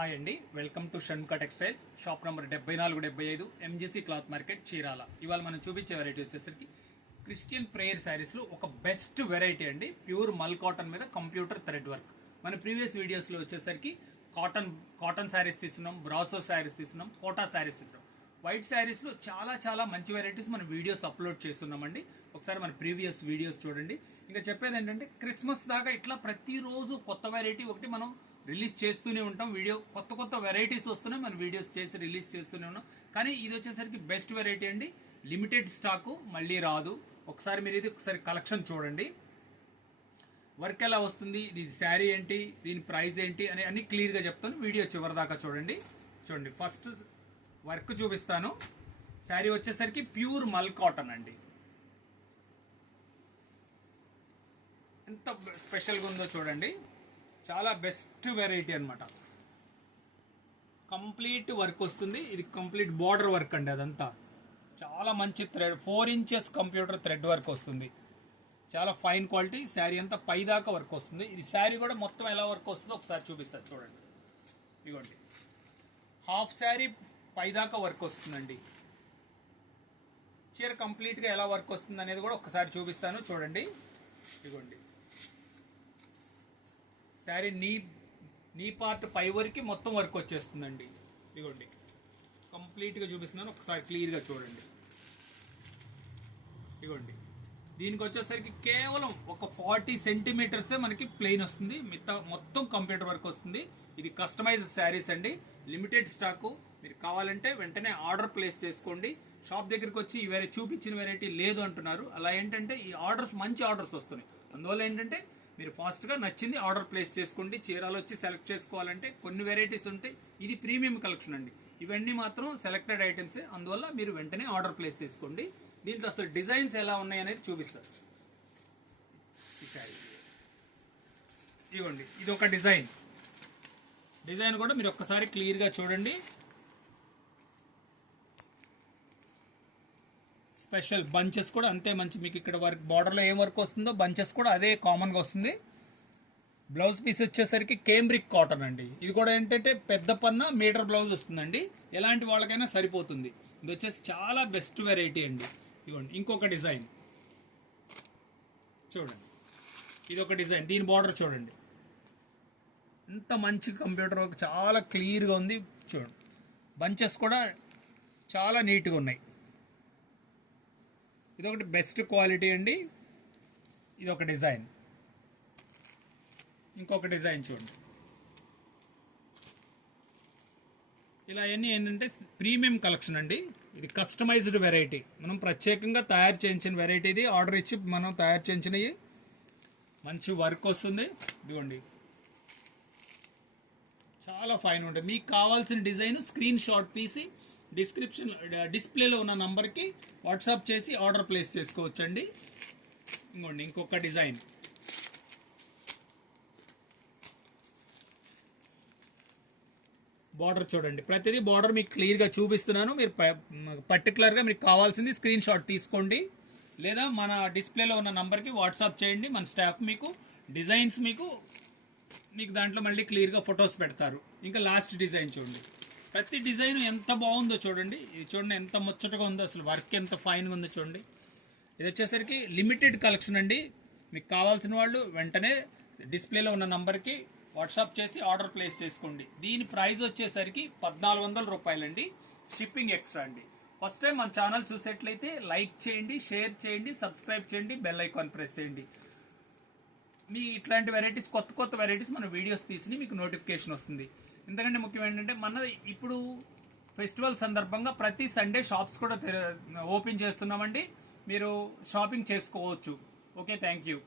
Hi అండి, welcome to Shanmukha textiles. Shop number 7475 MGC cloth market, Chirala. ఇవాళ మనం చూపించే వెరైటీ వచ్చేసరికి క్రిస్టియన్ ప్రేయర్ శారీస్లో ఒక బెస్ట్ వెరైటీ అండి. ప్యూర్ మల్ కాటన్ మీద కంప్యూటర్ థ్రెడ్ వర్క్. మన ప్రీవియస్ వీడియోస్లో వచ్చేసరికి కాటన్ శారీస్ తీసుకున్నాం, బ్రాసో శారీస్ తీసుకున్నాం, కోటా శారీస్ తీసుకున్నాం. వైట్ శారీస్లో చాలా మంచి వెరైటీస్ మన వీడియోస్ అప్లోడ్ చేస్తున్నామండి. ఒకసారి మన ప్రీవియస్ వీడియోస్ చూడండి. ఇంకా చెప్పేది ఏంటంటే, క్రిస్మస్ దాకా ఇట్లా ప్రతిరోజు కొత్త వెరైటీ ఒకటి మనం రిలీజ్ చేస్తూనే ఉంటాం. కొత్త వెరైటీస్ వస్తున్నాయి, మనం వీడియోస్ చేసి రిలీజ్ చేస్తూనే ఉన్నాం. కానీ ఇది వచ్చేసరికి బెస్ట్ వెరైటీ అండి. లిమిటెడ్ స్టాకు, మళ్ళీ రాదు. ఒకసారి మీరు ఇది ఒకసారి కలెక్షన్ చూడండి. వర్క్ ఎలా వస్తుంది, ఇది శారీ ఏంటి, దీని ప్రైస్ ఏంటి అని అన్ని క్లియర్గా చెప్తాను. వీడియో చివరి దాకా చూడండి. ఫస్ట్ వర్క్ చూపిస్తాను. శారీ వచ్చేసరికి ప్యూర్ మల్ కాటన్ అండి. ఎంత స్పెషల్గా ఉందో చూడండి. చాలా బెస్ట్ వెరైటీ అనమాట. కంప్లీట్ వర్క్ వస్తుంది. ఇది కంప్లీట్ బార్డర్ వర్క్ అండి. అదంతా చాలా మంచి thread, 4 inches computer thread work వస్తుంది. చాలా ఫైన్ క్వాలిటీ. శారీ అంతా పైదాకా వర్క్ వస్తుంది. ఇది శారీ కూడా మొత్తం ఎలా వర్క్ వస్తుందో ఒకసారి చూపిస్తారు చూడండి. ఇదిగోండి, హాఫ్ శారీ పైదాకా వర్క్ వస్తుందండి. చీర కంప్లీట్గా ఎలా వర్క్ వస్తుంది అనేది కూడా ఒకసారి చూపిస్తాను చూడండి. ఇదిగోండి, శారీ నీ పార్ట్ పై వరకు మొత్తం వర్క్ వచ్చేస్తుందండి. ఇదిగోండి, కంప్లీట్గా చూపిస్తున్నాను, ఒకసారి క్లియర్గా చూడండి. ఇదిగోండి, దీనికి వచ్చేసరికి కేవలం ఒక 40 సెంటీమీటర్సే మనకి ప్లెయిన్ వస్తుంది. మిగతా మొత్తం కంప్యూటర్ వర్క్ వస్తుంది. ఇది కస్టమైజ్డ్ శారీస్ అండి. Limited stock. మీరు కావాలంటే వెంటనే ఆర్డర్ ప్లేస్ చేసుకోండి. షాప్ దగ్గరికి వచ్చి ఈ చూపించిన వెరైటీ లేదు అంటున్నారు. అలా ఏంటంటే ఈ ఆర్డర్స్ మంచి ఆర్డర్స్ వస్తున్నాయి. అందువల్ల ఏంటంటే మీరు ఫాస్ట్గా నచ్చింది ఆర్డర్ ప్లేస్ చేసుకోండి. చీరాలు వచ్చి సెలెక్ట్ చేసుకోవాలంటే కొన్ని వెరైటీస్ ఉంటాయి. ఇది ప్రీమియం కలెక్షన్ అండి. ఇవన్నీ మాత్రం సెలెక్టెడ్ ఐటమ్సే. అందువల్ల మీరు వెంటనే ఆర్డర్ ప్లేస్ చేసుకోండి. దీంట్లో అసలు డిజైన్స్ ఎలా ఉన్నాయి అనేది చూపిస్తారు. ఇదిగోండి, ఇది ఒక డిజైన్ కూడా మీరు ఒక్కసారి క్లియర్గా చూడండి. స్పెషల్ బంచెస్ కూడా అంతే మంచి. మీకు ఇక్కడ వర్క్ బార్డర్లో ఏం వర్క్ వస్తుందో బంచెస్ కూడా అదే కామన్గా వస్తుంది. బ్లౌజ్ పీస్ వచ్చేసరికి కేంబ్రిక్ కాటన్ అండి. ఇది కూడా ఏంటంటే పెద్ద పన్న మీటర్ బ్లౌజ్ వస్తుందండి. ఎలాంటి వాళ్ళకైనా సరిపోతుంది. ఇది వచ్చేసి చాలా బెస్ట్ వెరైటీ అండి. ఇదిగోండి, ఇంకొక డిజైన్ చూడండి. ఇది ఒక డిజైన్. దీని బార్డర్ చూడండి, ఎంత మంచి కంప్యూటర్ వర్క్, చాలా క్లియర్గా ఉంది. చూడండి, బంచెస్ కూడా చాలా నీట్గా ఉన్నాయి. ఇదొకటి బెస్ట్ క్వాలిటీ అండి. ఇది ఒక డిజైన్. ఇంకొక డిజైన్ చూడండి. ఇలా అన్నీ ఏంటంటే ప్రీమియం కలెక్షన్ అండి. ఇది కస్టమైజ్డ్ వెరైటీ. మనం ప్రత్యేకంగా తయారు చేయించిన వెరైటీ. ఇది ఆర్డర్ ఇచ్చి మనం తయారు చేయించినవి. మంచి వర్క్ వస్తుంది. ఇదిగోండి, చాలా ఫైన్ ఉంటుంది. మీకు కావాల్సిన డిజైన్ స్క్రీన్ షాట్ తీసి డిస్ప్లేలో ఉన్న నంబర్కి వాట్సాప్ చేసి ఆర్డర్ ప్లేస్ చేసుకోవచ్చండి. ఇంకోండి, ఇంకొక డిజైన్. బార్డర్ చూడండి. ప్రతిదీ బార్డర్ మీకు క్లియర్గా చూపిస్తున్నాను. మీరు పర్టికులర్గా మీకు కావాల్సింది స్క్రీన్ షాట్ తీసుకోండి, లేదా మన డిస్ప్లేలో ఉన్న నంబర్కి వాట్సాప్ చేయండి. మన స్టాఫ్ మీకు డిజైన్స్ మీకు దాంట్లో మళ్ళీ క్లియర్గా ఫొటోస్ పెడతారు. ఇంకా లాస్ట్ డిజైన్ చూడండి. ప్రతి డిజైన్ ఎంత బాగుందో చూడండి. ఇది చూడండి, ఎంత ముచ్చటగా ఉందో, అసలు వర్క్ ఎంత ఫైన్గా ఉందో చూడండి. ఇది వచ్చేసరికి లిమిటెడ్ కలెక్షన్ అండి. మీకు కావాల్సిన వాళ్ళు వెంటనే డిస్ప్లేలో ఉన్న నంబర్కి వాట్సాప్ చేసి ఆర్డర్ ప్లేస్ చేసుకోండి. దీని ప్రైస్ వచ్చేసరికి 1400 రూపాయలండి. షిప్పింగ్ ఎక్స్ట్రా అండి. ఫస్ట్ టైం మన ఛానల్ చూసేట్లయితే లైక్ చేయండి, షేర్ చేయండి, సబ్స్క్రైబ్ చేయండి, బెల్ ఐకాన్ ప్రెస్ చేయండి. మీ ఇట్లాంటి వెరైటీస్, కొత్త వెరైటీస్ మన వీడియోస్ తీసి మీకు నోటిఫికేషన్ వస్తుంది. ఎందుకంటే ముఖ్యం ఏంటంటే, మన ఇప్పుడు ఫెస్టివల్ సందర్భంగా ప్రతి సండే షాప్స్ కూడా ఓపెన్ చేస్తున్నామండి. మీరు షాపింగ్ చేసుకోవచ్చు. Okay, thank you.